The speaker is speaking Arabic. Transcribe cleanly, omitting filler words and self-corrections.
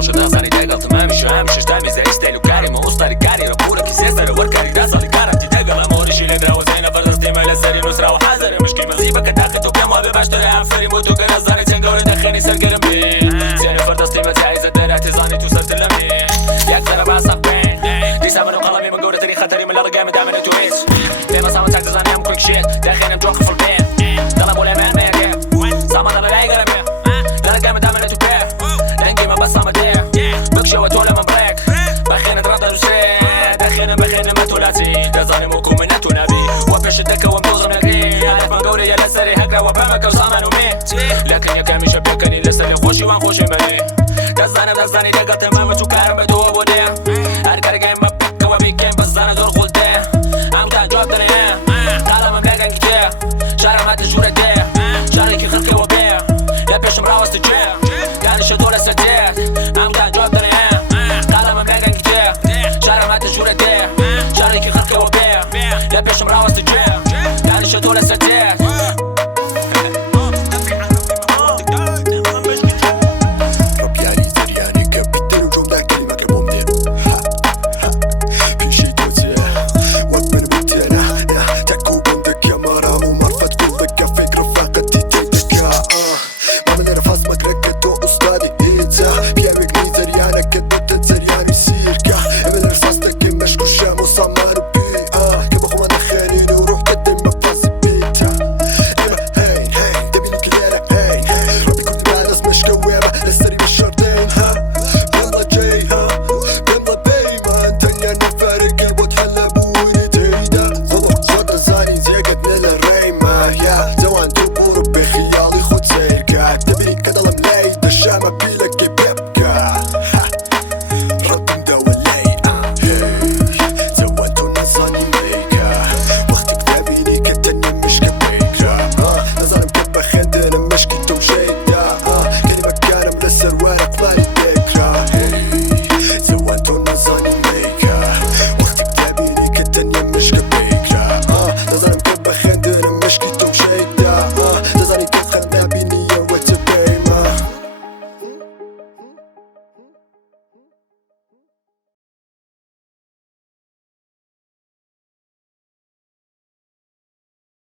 خوش دستانی دگلتم همیشه تمیزه ایستیل و کریم و استاری کاری را پورا کی سیستر ور کاری دستالی کارتی دگل امورشی لیدر و زین فردستی مال سری نصر و حذر مشکی مزیبه که تاخی تو کم و به بشتر افریم و تو که نظری تنگار دخنی سرگرم بی زین فردستی متعیز درات زانی تو سر تلمی یک ذره بعصب بین دیسا منو قلبی من گوره تری خطری من لرقه من دامن تو ایس لما سامن تاك زانی هم كويك شيت داخل جوك في البين دلم ولا مان ما يجيب سامن دل لا يقرب لرقه من دامن تو بيه لنجي ما بس سامن ديه بكشة وتولى من بريك بخينا درادر وسرين بخينا ما تولاتي دزاني موكو من نتو نبي وبش الدكة ومبوظ من الجرين عارف من قولي يا لسري هكرا وبامك وصامن ومي لكن يا كامي شبكني لسري خوشي وان خوشي مني دزاني دقلت